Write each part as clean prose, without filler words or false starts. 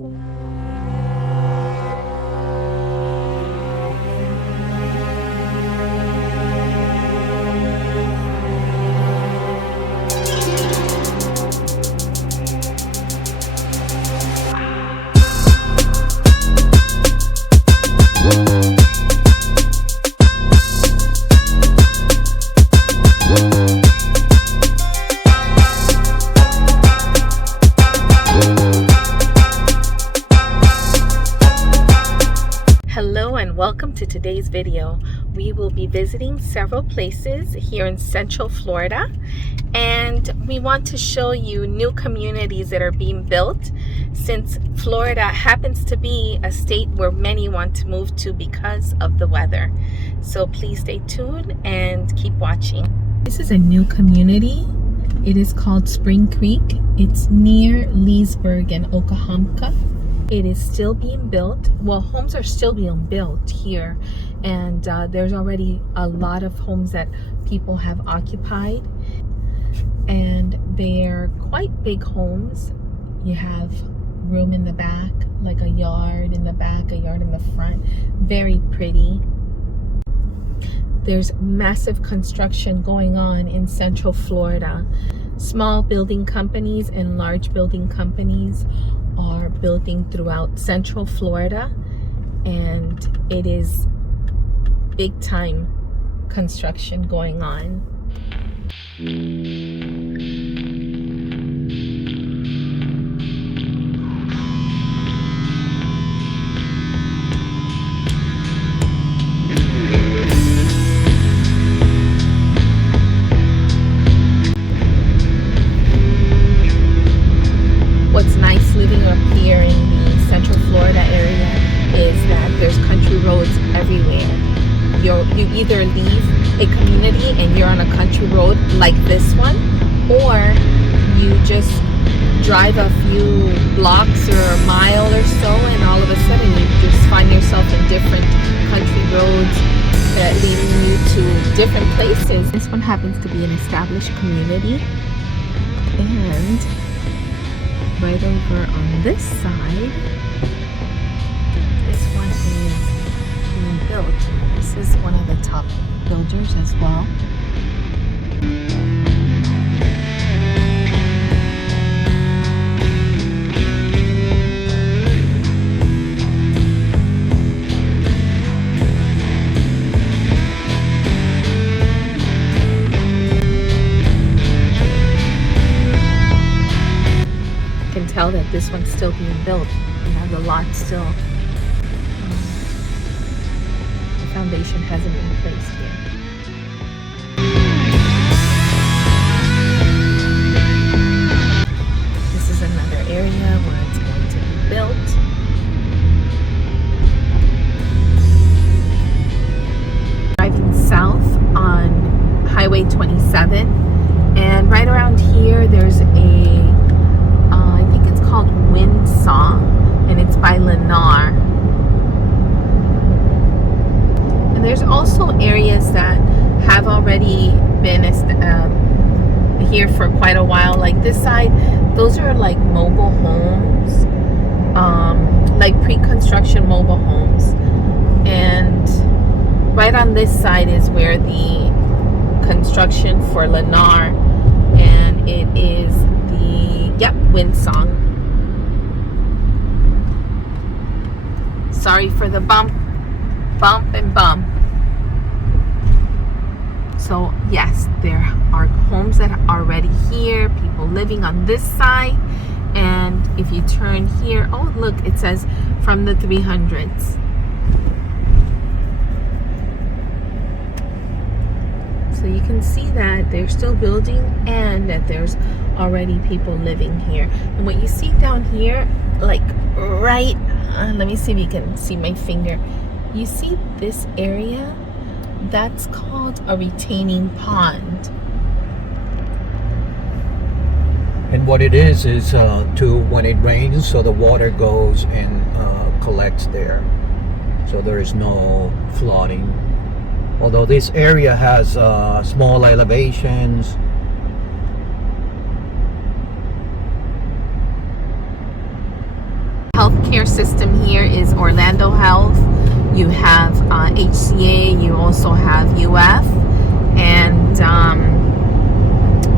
Hello and welcome to today's video. We will be visiting several places here in Central Florida, and we want to show you new communities that are being built since Florida happens to be a state where many want to move to because of the weather. So please stay tuned and keep watching. This is a new community. It is called Spring Creek. It's near Leesburg and Oklahoma. It is still being built. Well, homes are still being built here, and there's already a lot of homes that people have occupied, and they're quite big homes. You have room in the back, like a yard in the back, a yard in the front. Very pretty. There's massive construction going on in Central Florida. Small building companies and large building companies are building throughout Central Florida, and it is big time construction going on. What's nice living up here in the Central Florida area is that there's country roads everywhere. You either leave a community and you're on a country road like this one, or you just drive a few blocks or a mile or so, and all of a sudden you just find yourself in different country roads that leading you to different places. This one happens to be an established community, and right over on this side, this one is being built. This is one of the top builders as well. Tell that this one's still being built. You know, the lot still, the foundation hasn't been placed yet. This is another area where it's going to be built. Driving south on Highway 27, and right around here there's called Wind Song, and it's by Lennar. And there's also areas that have already been here for quite a while, like this side. Those are like mobile homes, like pre-construction mobile homes, and right on this side is where the construction for Lennar, and it is the Wind Song. Sorry for the bump and bump. So yes, there are homes that are already here, people living on this side, and if you turn here, oh look, it says from the 300s. So you can see that they're still building and that there's already people living here. And what you see down here, like right, let me see if you can see my finger. You see this area? That's called a retaining pond. And what it is to when it rains, so the water goes and collects there, so there is no flooding. Although this area has small elevations. Health healthcare system here is Orlando Health. You have HCA. You also have UF, and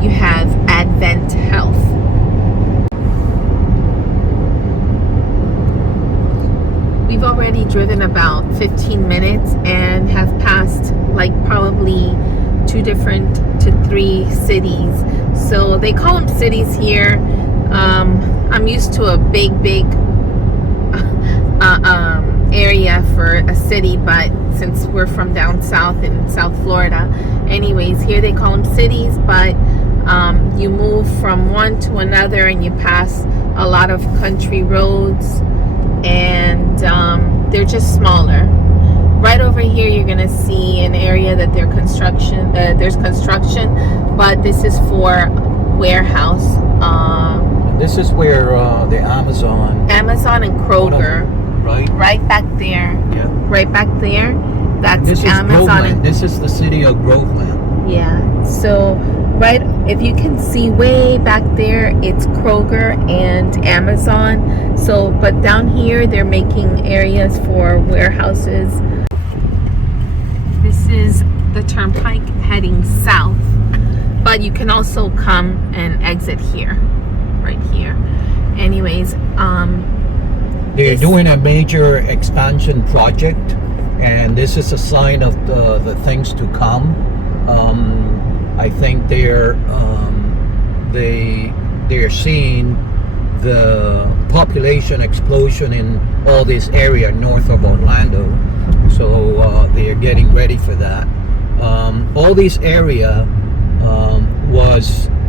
you have Advent Health. We've already driven about 15 minutes and have passed like probably 2 different to 3 cities. So they call them cities here. I'm used to a big area for a city, but since we're from down south in South Florida, anyways, here they call them cities, but you move from one to another and you pass a lot of country roads, and they're just smaller. Right over here you're gonna see an area that there's construction, but this is for warehouse. This is where the Amazon and Kroger, right back there. Yeah. Right back there. That's this is Amazon. And this is the city of Groveland. Yeah. So right, if you can see way back there, it's Kroger and Amazon. So, but down here they're making areas for warehouses. This is the turnpike heading south, but you can also come and exit here, right here. Anyways, they're doing a major expansion project, and this is a sign of the things to come. I think they're seeing the population explosion in all this area north of Orlando, so they're getting ready for that. All this area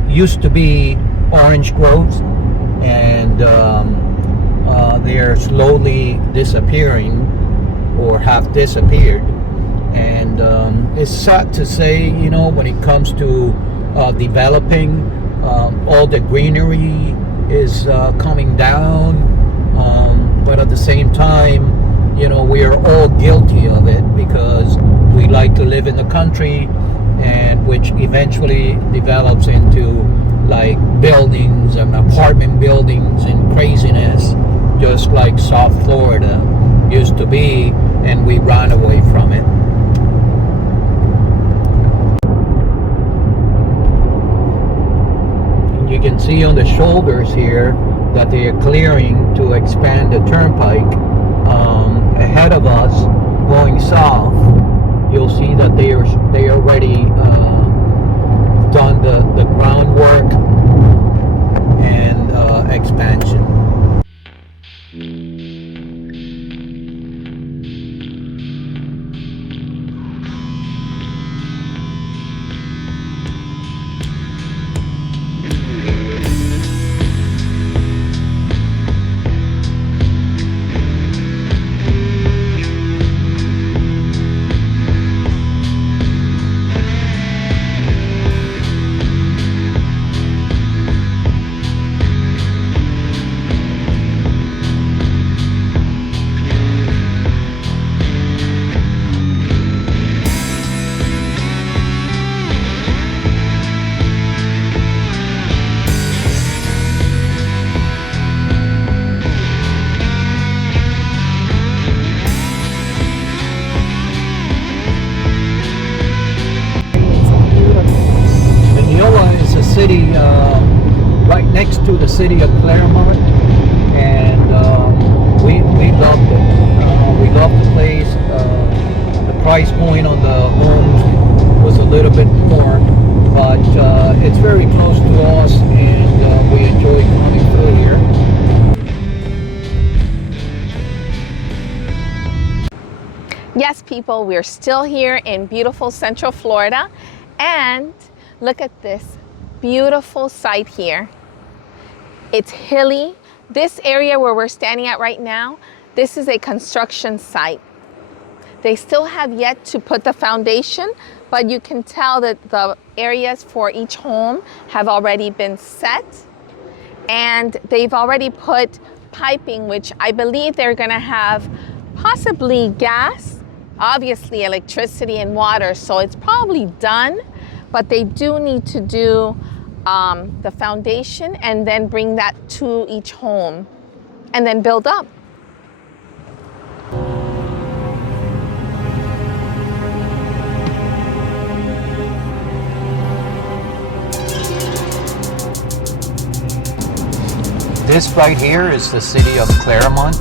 used to be orange groves, and they're slowly disappearing or have disappeared. And it's sad to say, you know, when it comes to developing, all the greenery is coming down, but at the same time, you know, we are all guilty of it because we like to live in the country, and which eventually develops into like buildings and apartment buildings and craziness, just like South Florida used to be, and we ran away from it. You can see on the shoulders here that they are clearing to expand the turnpike. Ahead of us, going south, you'll see that they already done the groundwork and expansion. City right next to the city of Claremont, and we loved it. We loved the place. The price point on the homes was a little bit more, but it's very close to us, and we enjoy coming through here. Yes, people, we're still here in beautiful Central Florida, and look at this beautiful site here. It's hilly. This area where we're standing at right now, this is a construction site. They still have yet to put the foundation, but you can tell that the areas for each home have already been set, and they've already put piping, which I believe they're gonna have possibly gas, obviously electricity and water, so it's probably done, but they do need to do the foundation and then bring that to each home and then build up. This right here is the city of Claremont.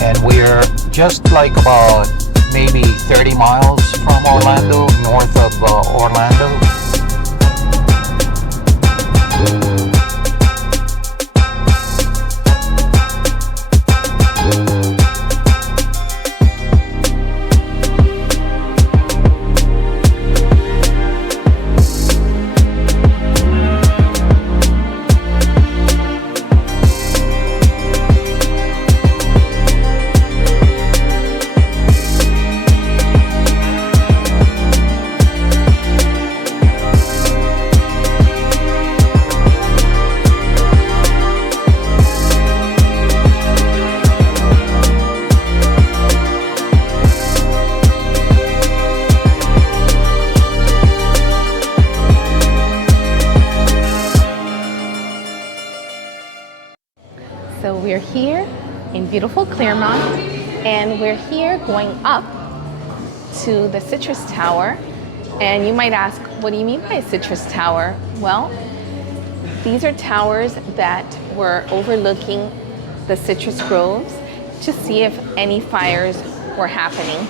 And we're just like about maybe 30 miles from Orlando, north of Orlando. So we're here in beautiful Clermont, and we're here going up to the Citrus Tower. And you might ask, what do you mean by Citrus Tower? Well, these are towers that were overlooking the citrus groves to see if any fires were happening.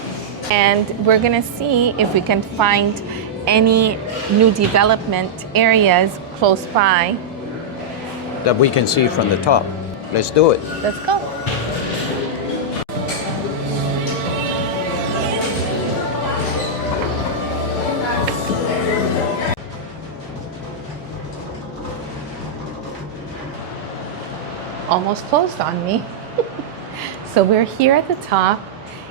And we're gonna see if we can find any new development areas close by. That we can see from the top. Let's do it. Let's go. Almost closed on me. So we're here at the top,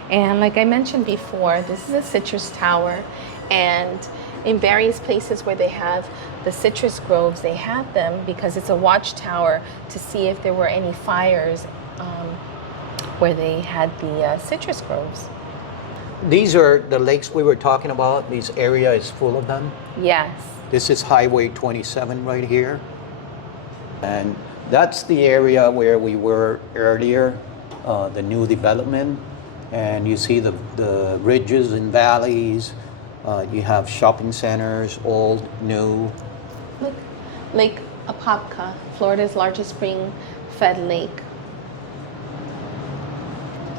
and like I mentioned before, this is a citrus tower, and in various places where they have the citrus groves, they have them because it's a watchtower to see if there were any fires where they had the citrus groves. These are the lakes we were talking about. This area is full of them. Yes. This is Highway 27 right here. And that's the area where we were earlier, the new development. And you see the ridges and valleys. You have shopping centers, old, new. Look, Lake Apopka, Florida's largest spring-fed lake.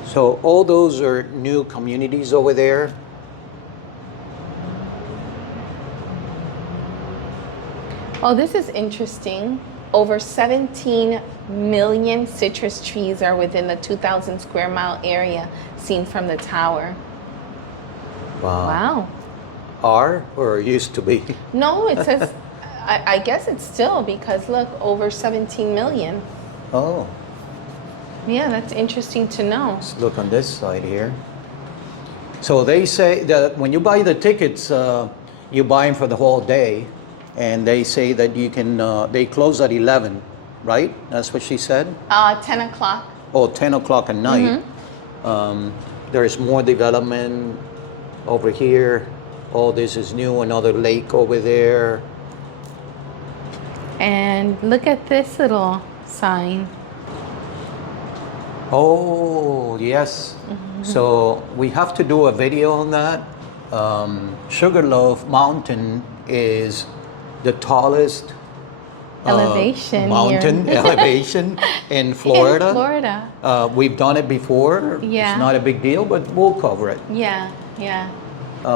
So all those are new communities over there. Oh, this is interesting. Over 17 million citrus trees are within the 2,000 square mile area seen from the tower. Wow. Wow. Are or used to be? No, it says, I guess it's still, because look, over 17 million. Oh. Yeah, that's interesting to know. Let's look on this side here. So they say that when you buy the tickets, you buy them for the whole day, and they say that you can, they close at 11, right? That's what she said? 10 o'clock. Oh, 10 o'clock at night. There is more development over here. Oh, this is new, another lake over there. And look at this little sign. Oh, yes. So we have to do a video on that. Sugarloaf Mountain is the tallest Elevation mountain here. elevation in Florida. In Florida. We've done it before. Yeah. It's not a big deal, but we'll cover it. Yeah, yeah.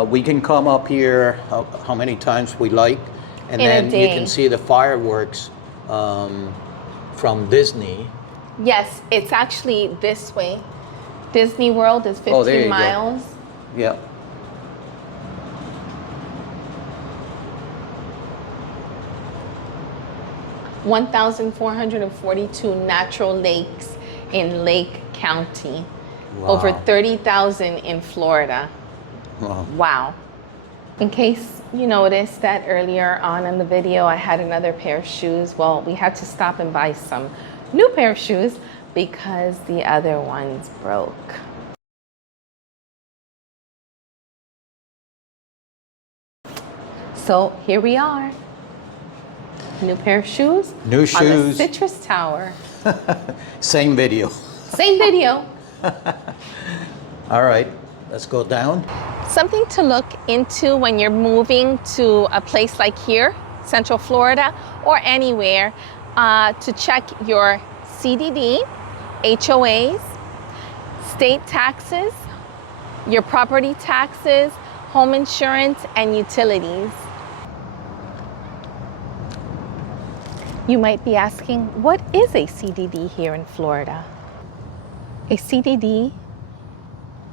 We can come up here how many times we like, and In a then you day. can see the fireworks from Disney. Yes, it's actually this way. Disney World is 15 there you miles. go. Yeah. (1,442 natural lakes in Lake County. Wow. Over 30,000 in Florida. Wow. Wow. In case you noticed that earlier on in the video, I had another pair of shoes. Well, we had to stop and buy some new pair of shoes because the other ones broke. So here we are. New pair of shoes. New On the shoes. Citrus Tower. Same video. Same video. All right, let's go down. Something to look into when you're moving to a place like here, Central Florida or anywhere to check your CDD, HOAs, state taxes, your property taxes, home insurance, and utilities. You might be asking, what is a CDD here in Florida? A CDD,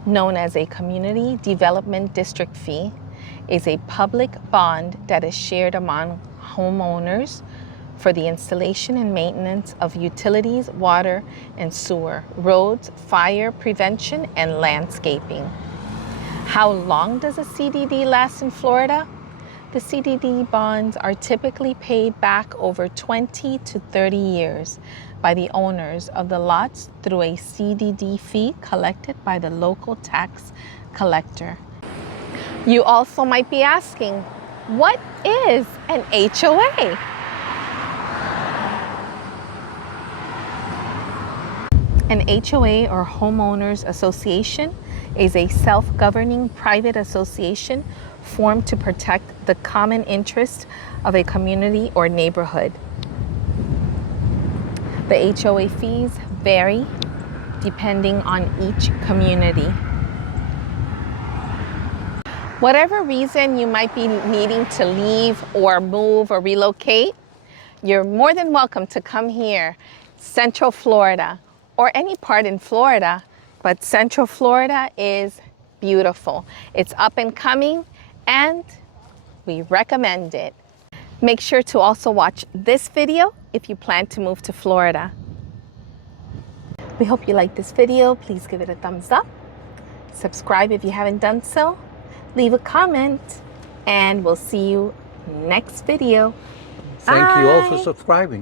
known as a Community Development District Fee, is a public bond that is shared among homeowners for the installation and maintenance of utilities, water and sewer, roads, fire prevention, and landscaping. How long does a CDD last in Florida? The CDD bonds are typically paid back over 20 to 30 years by the owners of the lots through a CDD fee collected by the local tax collector. You also might be asking, what is an HOA? An HOA, or Homeowners Association, is a self-governing private association formed to protect the common interest of a community or neighborhood. The HOA fees vary depending on each community. Whatever reason you might be needing to leave or move or relocate, you're more than welcome to come here, Central Florida, or any part in Florida, but Central Florida is beautiful. It's up and coming, and we recommend it. Make sure to also watch this video if you plan to move to Florida. We hope you like this video. Please give it a thumbs up. Subscribe if you haven't done so. Leave a comment, and we'll see you next video. Thank you all for Bye. subscribing.